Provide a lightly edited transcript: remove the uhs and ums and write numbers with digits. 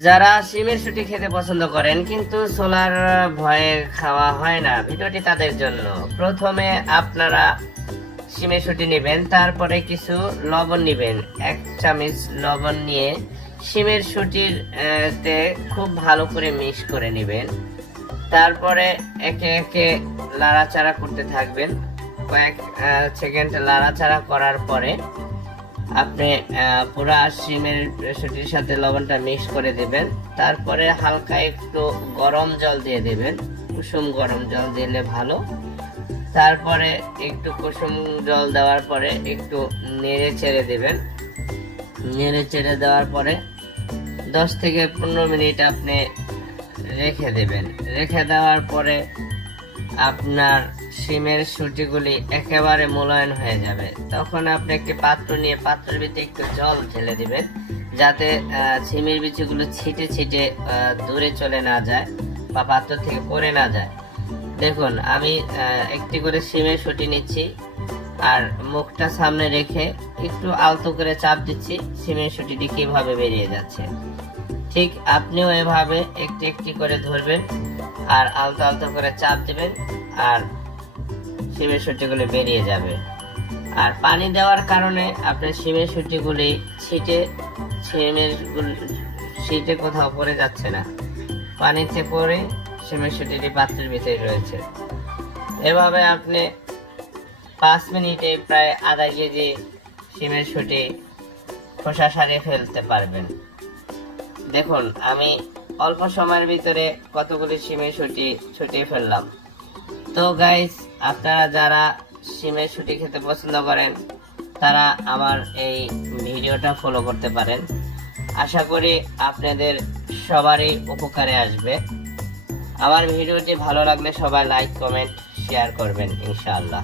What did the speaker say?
যারা শিমের শুঁটি খেতে পছন্দ করেন কিন্তু ছোলার ভয়ে খাওয়া হয় না, ভিডিওটি তাদের জন্য। প্রথমে আপনারা শিমের শুঁটি নেবেন, তারপরে কিছু লবণ নেবেন। 1 চামচ লবণ নিয়ে শিমের শুঁটির তে খুব ভালো করে মিক্স করে নেবেন। তারপরে একে একে লাড়াচাড়া করতে থাকবেন। কয়েক সেকেন্ড লাড়াচাড়া করার পরে আপনি পুরা শিমের শুঁটির সাথে লবণটা মিক্স করে দিবেন। তারপরে হালকা একটু গরম জল দিয়ে দিবেন, কুসুম গরম জল দিলে ভালো। তারপরে একটু কুসুম জল দেওয়ার পরে একটু নেড়ে চেড়ে দিবেন। নেড়ে চেড়ে দেওয়ার পরে 10 থেকে 15 মিনিট আপনি রেখে দেবেন। রেখে দেওয়ার পরে আপনার শিমের শুঁটিগুলি একেবারে মোলায়েম হয়ে যাবে। তখন আপনি একটি পাত্র নিয়ে পাত্রের ভিতরে একটু জল ঢেলে দিবেন, যাতে শিমের বিচিগুলো ছিটে ছিটে দূরে চলে না যায় বা পাত্র থেকে পড়ে না যায়। দেখুন, আমি একটি করে শিমের শুঁটি নিচ্ছি আর মুখটা সামনে রেখে একটু আলতো করে চাপ দিচ্ছি, শিমের শুঁটিটি কিভাবে বেরিয়ে যাচ্ছে। ঠিক আপনিও এভাবে একটি একটি করে ধরবেন আর আলতো আলতো করে চাপ দিবেন, আর শিমের শুঁটিগুলি বেরিয়ে যাবে। আর পানি দেওয়ার কারণে আপনার শিমের শুঁটিগুলি ছিটে কোথাও পড়ে যাচ্ছে না, পানিতে পড়ে শিমের শুঁটিটি পাত্রের ভিতরে রয়েছে। এভাবে আপনি 5 মিনিটে প্রায় আধা কেজি শিমের শুঁটি খোসা ছাড়িয়ে ফেলতে পারবেন। দেখুন, আমি অল্প সময়ের ভিতরে কতগুলি শিমের শুঁটি ছুটিয়ে ফেললাম। তো গাইস, আপনারা যারা শিমের শুঁটি খেতে পছন্দ করেন তারা আমার এই ভিডিওটা ফলো করতে পারেন। আশা করি আপনাদের সবারই উপকারে আসবে। আমার ভিডিওটি ভালো লাগলে সবাই লাইক, কমেন্ট, শেয়ার করবেন ইনশাআল্লাহ।